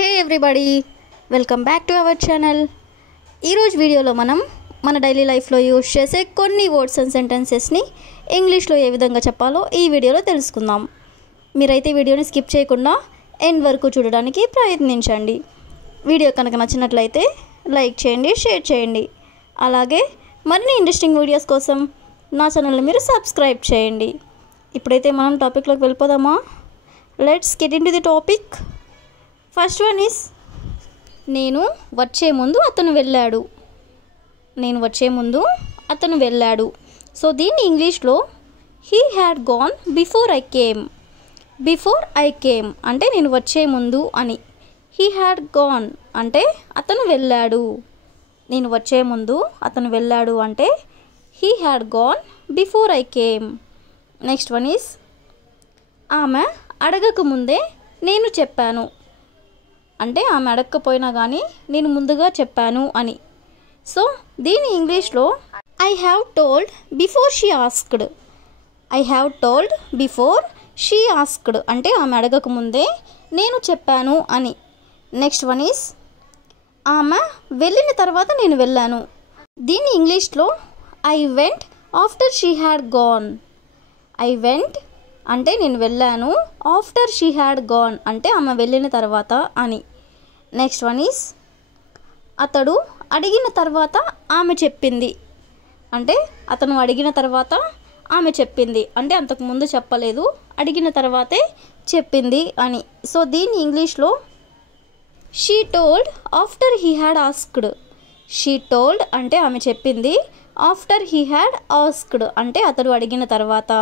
Hey everybody, welcome back to our channel. ఈరోజు వీడియోలో మనం మన డైలీ లైఫ్లో యూజ్ చేసే కొన్ని వర్డ్స్ అండ్ సెంటెన్సెస్ని ఇంగ్లీష్లో ఏ విధంగా చెప్పాలో ఈ వీడియోలో తెలుసుకుందాం. మీరైతే వీడియోని స్కిప్ చేయకుండా ఎండ్ వరకు చూడడానికి ప్రయత్నించండి. వీడియో కనుక నచ్చినట్లయితే లైక్ చేయండి, షేర్ చేయండి. అలాగే మరిన్ని ఇంట్రెస్టింగ్ వీడియోస్ కోసం నా ఛానల్ని మీరు సబ్స్క్రైబ్ చేయండి. ఇప్పుడైతే మనం టాపిక్లోకి వెళ్ళిపోదామా? Let's get in to the topic. First one is నేను వచ్చే ముందు అతను వెళ్ళాడు. నేను వచ్చే ముందు అతను వెళ్ళాడు. సో దీన్ని ఇంగ్లీష్లో he had gone before I came. Before I came అంటే నేను వచ్చే ముందు అని. హీ హ్యాడ్ గాన్ అంటే అతను వెళ్ళాడు. నేను వచ్చే ముందు అతను వెళ్ళాడు అంటే he had gone before I came. Next one is ఆమె అడగక ముందే నేను చెప్పాను. అంటే ఆమె అడగకపోయినా కానీ నేను ముందుగా చెప్పాను అని. సో దీని ఇంగ్లీష్లో I have told before she asked. I have told before she asked అంటే ఆమె అడగకముందే నేను చెప్పాను అని. నెక్స్ట్ వన్ ఈస్ ఆమె వెళ్ళిన తర్వాత నేను వెళ్ళాను. దీన్ని ఇంగ్లీష్లో I went after she had gone. I went అంటే నేను వెళ్ళాను, ఆఫ్టర్ షీ హ్యాడ్ గాన్ అంటే ఆమె వెళ్ళిన తర్వాత అని. నెక్స్ట్ వన్ ఈస్ అతడు అడిగిన తర్వాత ఆమె చెప్పింది. అంటే అతను అడిగిన తర్వాత ఆమె చెప్పింది అంటే అంతకుముందు చెప్పలేదు, అడిగిన తర్వాతే చెప్పింది అని. సో దీన్ని ఇంగ్లీష్లో she told after he had asked. She told అంటే ఆమె చెప్పింది, ఆఫ్టర్ హీ హ్యాడ్ ఆస్క్డ్ అంటే అతడు అడిగిన తర్వాత.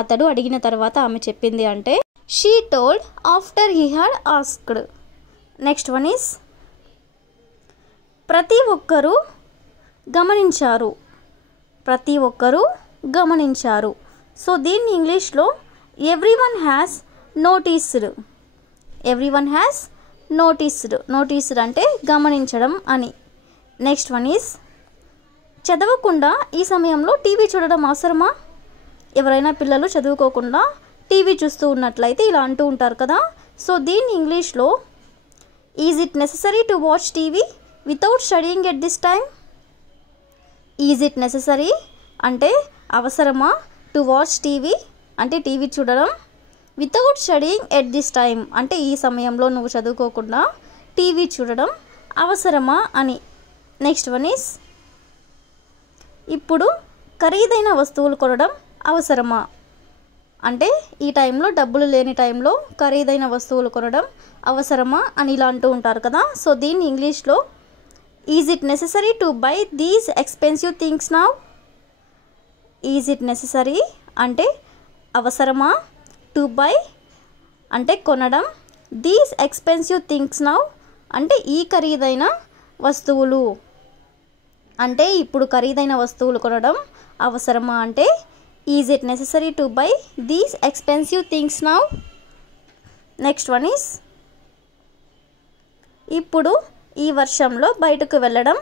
అతడు అడిగిన తర్వాత ఆమె చెప్పింది అంటే she told after he had asked. Next one is ప్రతి ఒక్కరూ గమనించారు. ప్రతి ఒక్కరూ గమనించారు. సో దీన్ని ఇంగ్లీష్లో everyone has noticed. Everyone has noticed. Noticed అంటే గమనించడం అని. నెక్స్ట్ వన్ ఈస్ చదవకుండా ఈ సమయంలో టీవీ చూడడం అవసరమా? ఎవరైనా పిల్లలు చదువుకోకుండా టీవీ చూస్తూ ఉన్నట్లయితే ఇలా అంటూ ఉంటారు కదా. సో దీన్ని ఇంగ్లీష్లో is it necessary to watch TV without studying at this time. Is it necessary అంటే అవసరమా, టు వాచ్ టీవీ అంటే టీవీ చూడడం, without studying at this time అంటే ఈ సమయంలో నువ్వు చదువుకోకుండా టీవీ చూడడం అవసరమా అని. నెక్స్ట్ వన్ ఈస్ ఇప్పుడు ఖరీదైన వస్తువులు కొనడం అవసరమా? అంటే ఈ టైంలో డబ్బులు లేని టైంలో ఖరీదైన వస్తువులు కొనడం అవసరమా అని ఇలా అంటూ ఉంటారు కదా. సో దీన్ని ఇంగ్లీష్లో is it necessary to buy these expensive things now. Is it necessary అంటే అవసరమా, టు బై అంటే కొనడం, దీస్ ఎక్స్పెన్సివ్ థింగ్స్ నౌ అంటే ఈ ఖరీదైన వస్తువులు అంటే ఇప్పుడు ఖరీదైన వస్తువులు కొనడం అవసరమా అంటే is it necessary to buy these expensive things now. Next one is ఇప్పుడు ఈ వర్షంలో బయటకు వెళ్ళడం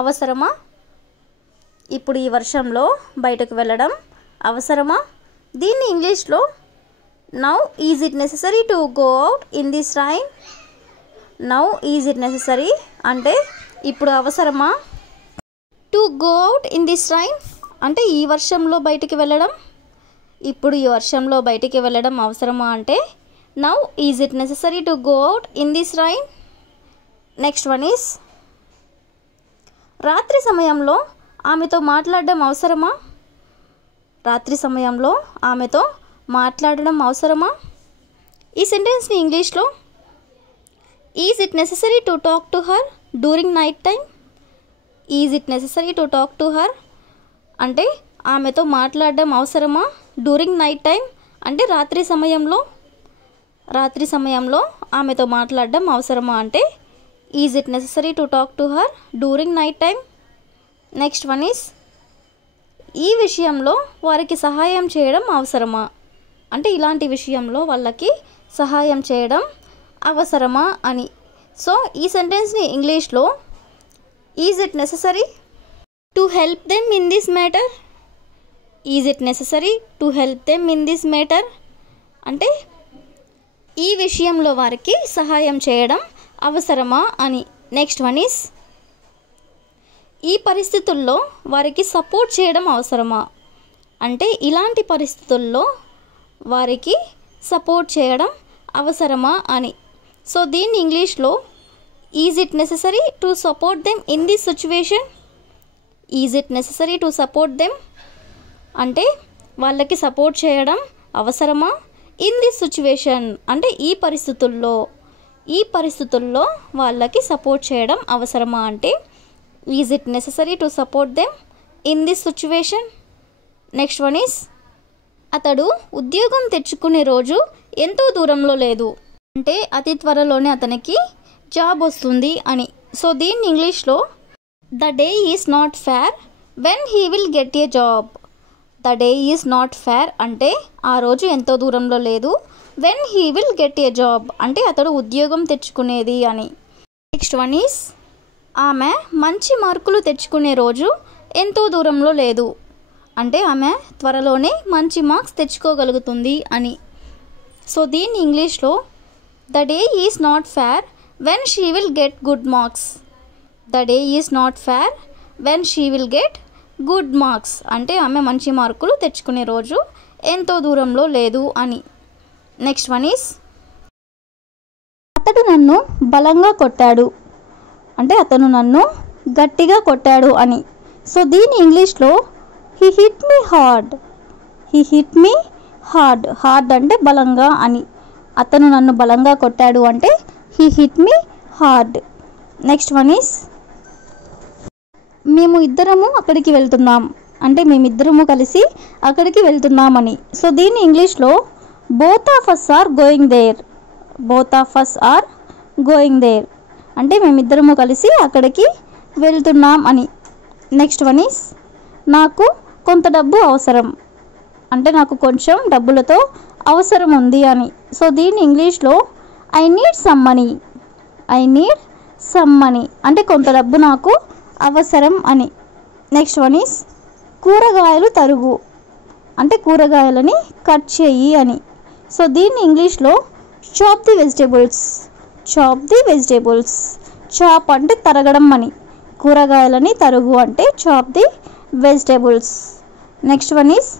అవసరమా? ఇప్పుడు ఈ వర్షంలో బయటకు వెళ్ళడం అవసరమా? దీన్ని ఇంగ్లీష్లో now is it necessary to go out in this rain. Now is it necessary అంటే ఇప్పుడు అవసరమా, to go out in this rain అంటే ఈ వర్షంలో బయటికి వెళ్ళడం. ఇప్పుడు ఈ వర్షంలో బయటికి వెళ్ళడం అవసరమా అంటే now is it necessary to go out in this rain. Next one is రాత్రి సమయంలో ఆమెతో మాట్లాడడం అవసరమా? రాత్రి సమయంలో ఆమెతో మాట్లాడడం అవసరమా? ఈ సెంటెన్స్ని ఇంగ్లీష్లో is it necessary to talk to her during night time. Is it necessary to talk to her అంటే ఆమెతో మాట్లాడడం అవసరమా, డ్యూరింగ్ నైట్ టైం అంటే రాత్రి సమయంలో. రాత్రి సమయంలో ఆమెతో మాట్లాడడం అవసరమా అంటే is it necessary to talk to her during night time. Next one is ఈ విషయంలో వారికి సహాయం చేయడం అవసరమా అంటే ఇలాంటి విషయంలో వాళ్ళకి సహాయం చేయడం అవసరమా అని. సో ఈ సెంటెన్స్ని ఇంగ్లీష్లో is it necessary to help them in this matter. Is it necessary to help them in this matter అంటే ఈ విషయంలో వారికి సహాయం చేయడం అవసరమా అని. నెక్స్ట్ వన్ ఈస్ ఈ పరిస్థితుల్లో వారికి సపోర్ట్ చేయడం అవసరమా అంటే ఇలాంటి పరిస్థితుల్లో వారికి సపోర్ట్ చేయడం అవసరమా అని. సో దీన్ని ఇంగ్లీష్లో is it necessary to support them in this situation. Is it necessary to support them అంటే వాళ్ళకి సపోర్ట్ చేయడం అవసరమా. ఇన్ దిస్ సిచ్యువేషన్ అంటే ఈ పరిస్థితుల్లో వాళ్ళకి సపోర్ట్ చేయడం అవసరమా అంటే is it necessary to support them in this situation. Next one is అతడు ఉద్యోగం తెచ్చుకునే రోజు ఎంతో దూరంలో లేదు అంటే అతి త్వరలోనే అతనికి జాబ్ వస్తుంది అని. సో దీన్ని ఇంగ్లీష్లో the day is not fair when he will get a job. The day is not fair అంటే ఆ రోజు ఎంతో దూరంలో లేదు. When he will get a job అంటే అతడు ఉద్యోగం తెచ్చుకునేది అని. నెక్స్ట్ వన్ ఈస్ ఆమె మంచి మార్కులు తెచ్చుకునే రోజు ఎంతో దూరంలో లేదు అంటే ఆమె త్వరలోనే మంచి మార్క్స్ తెచ్చుకోగలుగుతుంది అని. సో దీన్ని ఇంగ్లీష్లో the day is not fair when she will get good marks. The day is not fair when she will get good marks అంటే ఆమె మంచి మార్కులు తెచ్చుకునే రోజు ఎంతో దూరంలో లేదు అని. నెక్స్ట్ వన్ ఈస్ అతడు నన్ను బలంగా కొట్టాడు అంటే అతను నన్ను గట్టిగా కొట్టాడు అని. సో దీని ఇంగ్లీష్లో he hit me hard. He hit me hard. Hard అంటే బలంగా అని. అతను నన్ను బలంగా కొట్టాడు అంటే he hit me hard. Next one is మేము ఇద్దరము అక్కడికి వెళ్తున్నాం అంటే మేమిద్దరము కలిసి అక్కడికి వెళ్తున్నామని. సో దీన్ని ఇంగ్లీష్లో both of us are going there. Both of us are going there అంటే మేమిద్దరము కలిసి అక్కడికి వెళ్తున్నాం అని. నెక్స్ట్ వన్ ఈస్ నాకు కొంత డబ్బు అవసరం అంటే నాకు కొంచెం డబ్బులతో అవసరం ఉంది అని. సో దీన్ని ఇంగ్లీష్లో I need some money. I need some money అంటే కొంత డబ్బు నాకు అవసరం అని. నెక్స్ట్ వన్ ఈస్ కూరగాయలు తరుగు అంటే కూరగాయలని కట్ చేయి అని. సో దీన్ని ఇంగ్లీష్లో chop the vegetables. Chop the vegetables. Chop అంటే తరగడం అని. కూరగాయలని తరుగు అంటే chop the vegetables. Next one is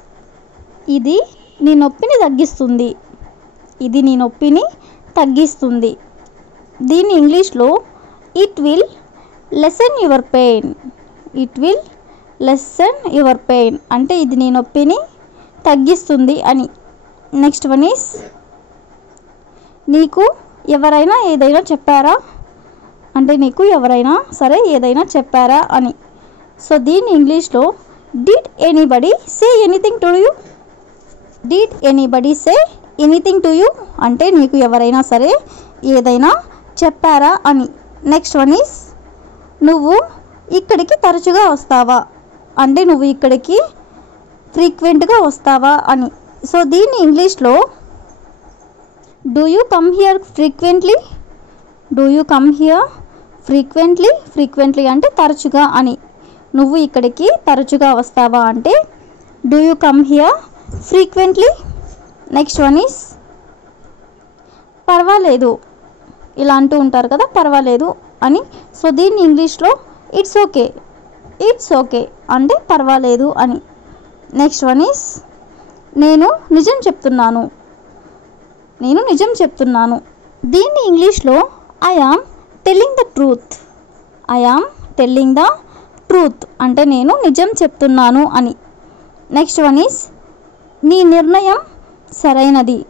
ఇది నీ నొప్పిని తగ్గిస్తుంది. ఇది నీ నొప్పిని తగ్గిస్తుంది. దీన్ని ఇంగ్లీష్లో it will lesson your pain. It will lesson your pain అంటే ఇది నీ నొప్పిని తగ్గిస్తుంది అని. నెక్స్ట్ వన్ ఈస్ నీకు ఎవరైనా ఏదైనా చెప్పారా అంటే నీకు ఎవరైనా సరే ఏదైనా చెప్పారా అని. సో దీన్ని ఇంగ్లీష్లో did anybody say anything to you. Did anybody say anything to you అంటే నీకు ఎవరైనా సరే ఏదైనా చెప్పారా అని. నెక్స్ట్ వన్ ఈస్ నువ్వు ఇక్కడికి తరచుగా వస్తావా అంటే నువ్వు ఇక్కడికి ఫ్రీక్వెంట్గా వస్తావా అని. సో దీన్ని ఇంగ్లీష్లో do you come here frequently. Do you come here frequently. Frequently అంటే తరచుగా అని. నువ్వు ఇక్కడికి తరచుగా వస్తావా అంటే do you come here frequently. Next one is పర్వాలేదు. ఇలా అంటూ ఉంటారు కదా పర్వాలేదు అని. సో దీన్ని ఇంగ్లీష్లో ఇట్స్ ఓకే. ఇట్స్ ఓకే అంటే పర్వాలేదు అని. నెక్స్ట్ వన్ ఈస్ నేను నిజం చెప్తున్నాను. నేను నిజం చెప్తున్నాను. దీన్ని ఇంగ్లీష్లో I am telling the truth. I am telling the truth అంటే నేను నిజం చెప్తున్నాను అని. నెక్స్ట్ వన్ ఈస్ నీ నిర్ణయం సరైనది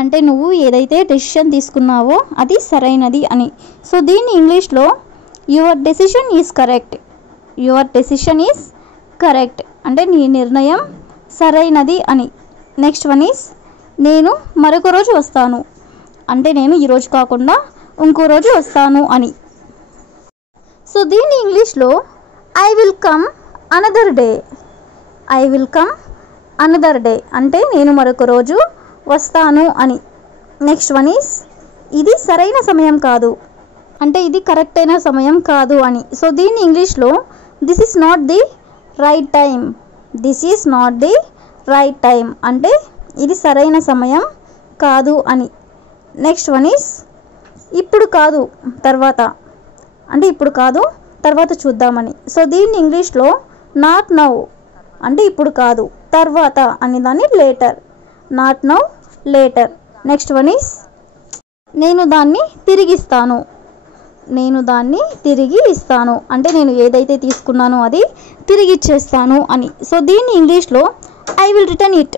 అంటే నువ్వు ఏదైతే డెసిషన్ తీసుకున్నావో అది సరైనది అని. సో దీన్ని ఇంగ్లీష్లో your decision is correct. Your decision is correct అంటే నీ నిర్ణయం సరైనది అని. నెక్స్ట్ వన్ ఈస్ నేను మరొక రోజు వస్తాను అంటే నేను ఈరోజు కాకుండా ఇంకో రోజు వస్తాను అని. సో దీన్ని ఇంగ్లీష్లో I will come another day. I will come another day అంటే నేను మరొక రోజు వస్తాను అని. నెక్స్ట్ వన్ ఈస్ ఇది సరైన సమయం కాదు అంటే ఇది కరెక్ట్ అయిన సమయం కాదు అని. సో దీన్ని ఇంగ్లీష్లో this is not the right time. This is not the right time అంటే ఇది సరైన సమయం కాదు అని. నెక్స్ట్ వన్ ఈస్ ఇప్పుడు కాదు తర్వాత, అంటే ఇప్పుడు కాదు తర్వాత చూద్దామని. సో దీన్ని ఇంగ్లీష్లో నాట్ నౌ అంటే ఇప్పుడు కాదు, తర్వాత అనే దాన్ని later, not now later. Next one is నేను దాన్ని తిరిగిస్తాను. నేను దాన్ని తిరిగి ఇస్తాను అంటే నేను ఏదైతే తీసుకున్నానో అది తిరిగి ఇచ్చేస్తాను అని. సో దీన్ని ఇంగ్లీష్లో I will return it.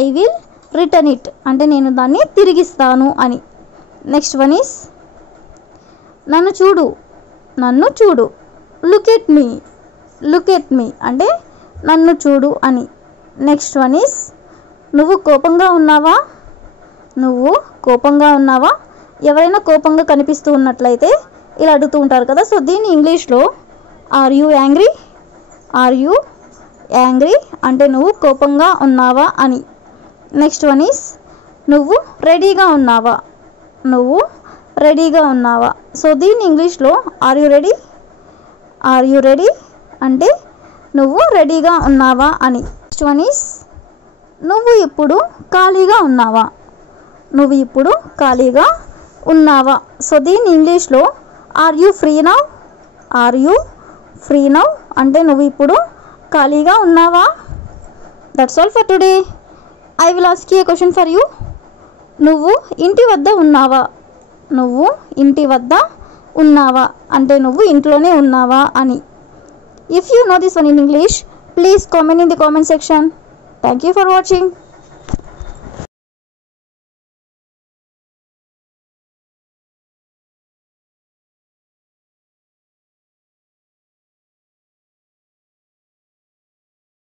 I will return it అంటే నేను దాన్ని తిరిగిస్తాను అని. నెక్స్ట్ వన్ ఈస్ నన్ను చూడు. నన్ను చూడు, look at me. Look at me అంటే నన్ను చూడు అని. నెక్స్ట్ వన్ ఈస్ నువ్వు కోపంగా ఉన్నావా. నువ్వు కోపంగా ఉన్నావా. ఎవరైనా కోపంగా కనిపిస్తూ ఉన్నట్లయితే ఇలా అడుగుతూ ఉంటారు కదా. సో దీన్ని ఇంగ్లీష్లో are you angry. Are you angry అంటే నువ్వు కోపంగా ఉన్నావా అని. నెక్స్ట్ వన్ ఈస్ నువ్వు రెడీగా ఉన్నావా. నువ్వు రెడీగా ఉన్నావా. సో దీన్ని ఇంగ్లీష్లో are you ready. Are you ready అంటే నువ్వు రెడీగా ఉన్నావా అని. నెక్స్ట్ వన్ ఈస్ నువ్వు ఇప్పుడు ఖాళీగా ఉన్నావా. నువ్వు ఇప్పుడు ఖాళీగా ఉన్నావా. సో దీన్ని ఇంగ్లీష్లో are you free now. Are you free now అంటే నువ్వు ఇప్పుడు ఖాళీగా ఉన్నావా. That's all for today. I will ask you a question for you. నువ్వు ఇంటి వద్ద ఉన్నావా. నువ్వు ఇంటి వద్ద ఉన్నావా అంటే నువ్వు ఇంట్లోనే ఉన్నావా అని. If you know this one in English, please comment in the comment section. Thank you for watching.